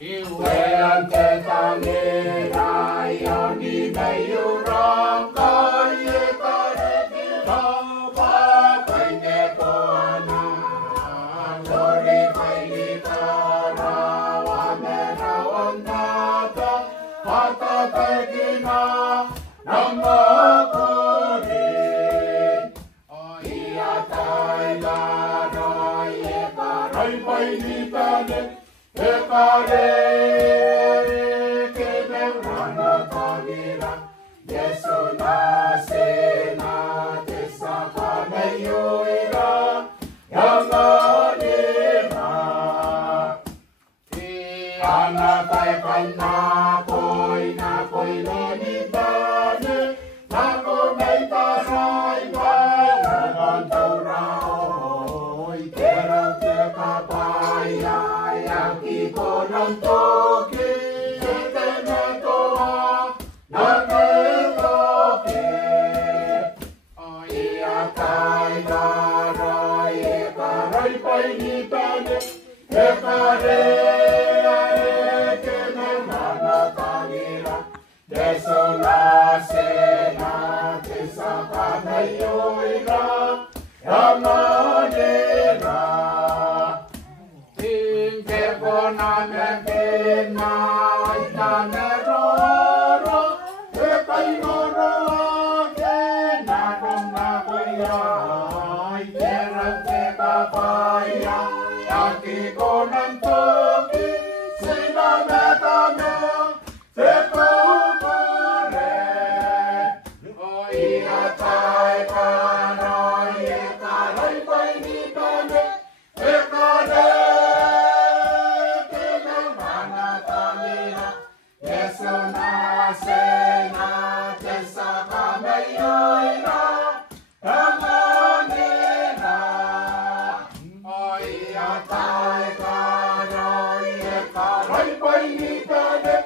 Iwean te tanera ya ni meyu rangka ye kare bila pa kai ne ko ana lori kai ni tara wa me na onda ta pata kai dina nama kuri ia tai la roi ye karai pai ni tane Ekare ke berana tagira Yesu nasena te sakane yuira yang anima Ana kai kana koi lo ni bane na ko mai ta sai bai ngon tau rao kero te kapaya Iko non toki te me toa na me toki ia kai na rai e karai pai ni tane e kare ae ke me mana tangira Yesu na sena te sakana yoira yamanera Kona me pena ita me roro e kai roro ke na roma koia i tera te kapaya aki konan toki sina me tame te kukure o ia tai kanoi e karai pai ni tane e kare Yesu nasena te sakana yoira amanera Oi atai karoi e karai pai ni tane